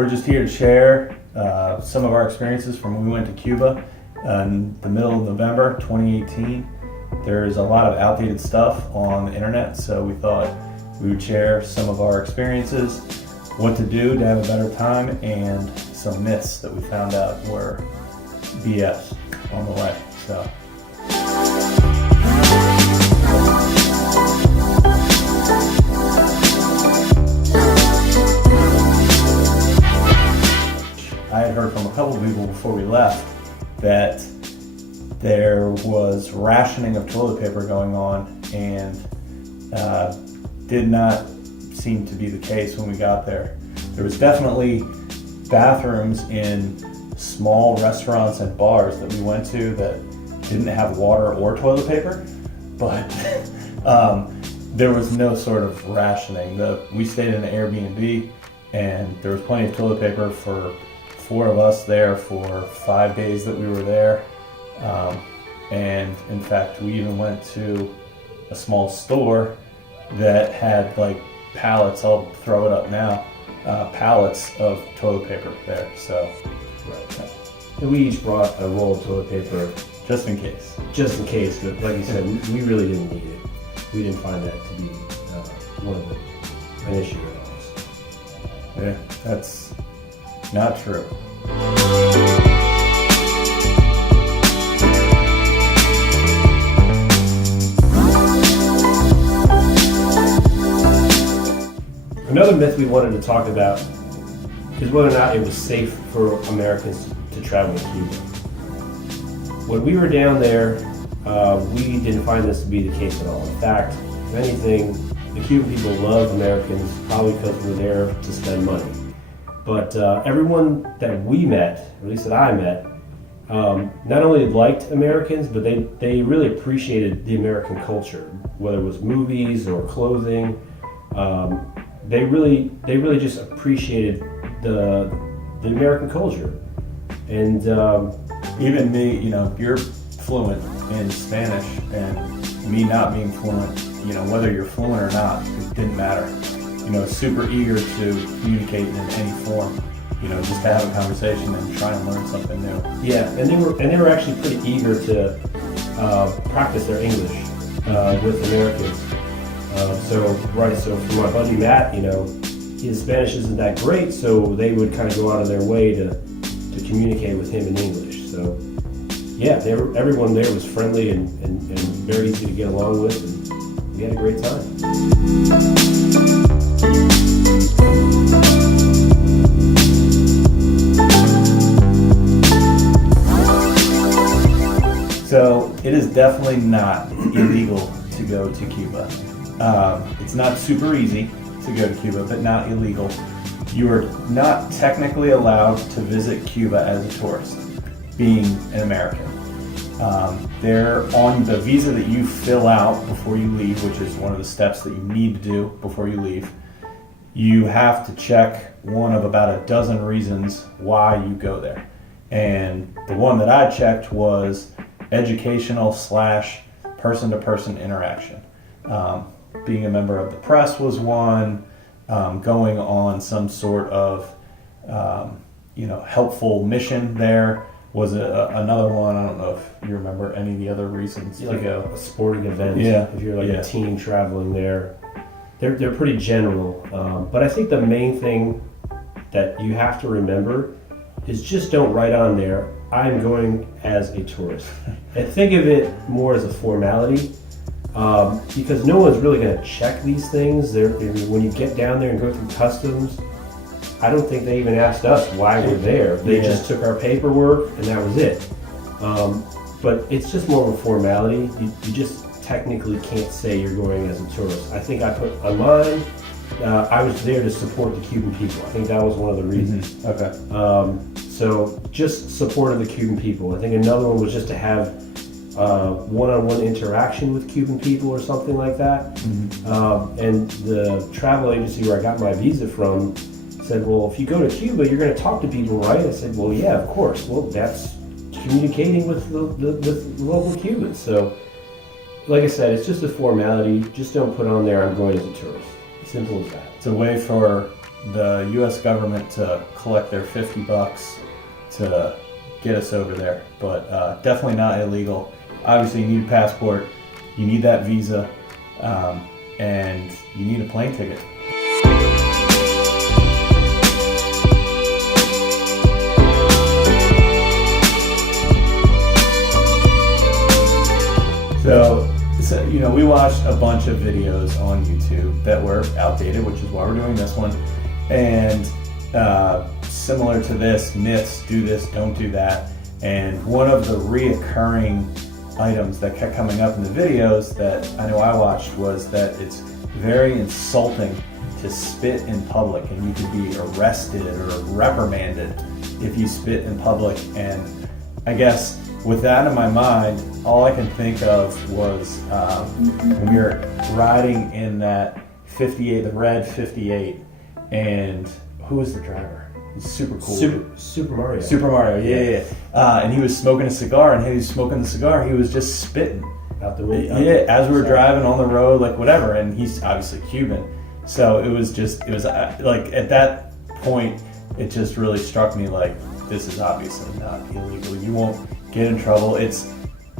We're just here to share some of our experiences from when we went to Cuba in the middle of November 2018. There's a lot of outdated stuff on the internet, so we thought we would share some of our experiences, what to do to have a better time, and some myths that we found out were BS on the way. So. I had heard from a couple of people before we left that there was rationing of toilet paper going on, and did not seem to be the case when we got there. There was definitely bathrooms in small restaurants and bars that we went to that didn't have water or toilet paper, but there was no sort of rationing. We stayed in an Airbnb, and there was plenty of toilet paper for 4 of us there for 5 days that we were there. And in fact, we even went to a small store that had like pallets, I'll throw it up now, pallets of toilet paper there. So, right. And we each brought a roll of toilet paper. Just in case. Just in case, but like you said, we really didn't need it. We didn't find that to be an issue at all. Yeah, that's not true. Another myth we wanted to talk about is whether or not it was safe for Americans to travel to Cuba. When we were down there, we didn't find this to be the case at all. In fact, if anything, the Cuban people love Americans, probably because we're there to spend money. But everyone that we met, or at least that I met, not only liked Americans, but they really appreciated the American culture, whether it was movies or clothing. They really just appreciated the American culture. And even me, you're fluent in Spanish, and me not being fluent, whether you're fluent or not, it didn't matter. Super eager to communicate in any form, just to have a conversation and try and learn something new. Yeah, and they were actually pretty eager to practice their English with Americans. So for my buddy Matt, his Spanish isn't that great, so they would kind of go out of their way to communicate with him in English. So yeah, everyone there was friendly and very easy to get along with, and we had a great time. So it is definitely not illegal to go to Cuba. It's not super easy to go to Cuba, but not illegal. You are not technically allowed to visit Cuba as a tourist, being an American. They're on the visa that you fill out before you leave, which is one of the steps that you need to do before you leave. You have to check one of about a dozen reasons why you go there. And the one that I checked was educational / person-to-person interaction. Being a member of the press was one. Going on some sort of helpful mission there was another one. I don't know if you remember any of the other reasons to go. A sporting event. Yeah. If you're a team traveling there, they're pretty general. But I think the main thing that you have to remember is just don't write on there, I'm going as a tourist. And think of it more as a formality. Because no one's really going to check these things. When you get down there and go through customs, I don't think they even asked us why we're there. They just took our paperwork and that was it. But it's just more of a formality. You just technically can't say you're going as a tourist. I think I put on mine, I was there to support the Cuban people. I think that was one of the reasons. Mm-hmm. Okay. So just support of the Cuban people. I think another one was just to have one-on-one interaction with Cuban people or something like that. Mm-hmm. And the travel agency where I got my visa from said, well, if you go to Cuba, you're going to talk to people, right? I said, well, yeah, of course. Well, that's communicating with the local Cubans. So, like I said, it's just a formality. Just don't put on there, I'm going as a tourist. Simple as that. It's a way for the U.S. government to collect their $50 to get us over there, but definitely not illegal. Obviously, you need a passport, you need that visa, and you need a plane ticket. So, you know, we watched a bunch of videos on YouTube that were outdated, which is why we're doing this one. And similar to this, myths, do this, don't do that. And one of the reoccurring items that kept coming up in the videos that I know I watched was that it's very insulting to spit in public, and you could be arrested or reprimanded if you spit in public. And I guess with that in my mind, all I can think of was when we were riding in that 58, the red 58, and who was the driver? Super cool. Super Mario. Super Mario, yeah. And he was smoking a cigar, and he was smoking the cigar, he was just spitting. Out the window. Yeah, as we were driving on the road, like whatever, and he's obviously Cuban. So it was like at that point, it just really struck me like, this is obviously not illegal. You won't get in trouble. It's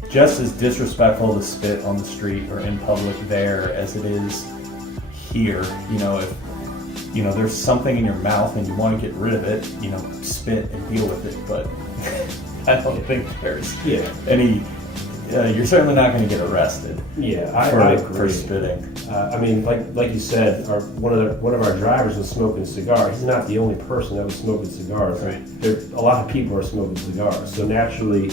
just as disrespectful to spit on the street or in public there as it is here. You know, if you know there's something in your mouth and you want to get rid of it, you know, spit and deal with it. But I don't think there's any. You're certainly not going to get arrested. Yeah, I agree. For spitting. I mean, like you said, one of our drivers was smoking a cigar. He's not the only person that was smoking cigars. Right. A lot of people are smoking cigars, so naturally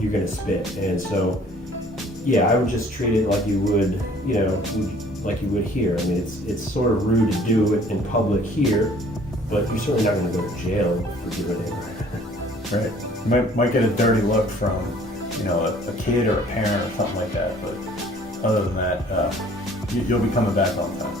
you're going to spit. And so, yeah, I would just treat it like you would, you know, like you would here. I mean, it's sort of rude to do it in public here, but you're certainly not going to go to jail for doing it. Right. You might get a dirty look from, you know, a kid or a parent or something like that, but other than that, you'll be coming back all the time.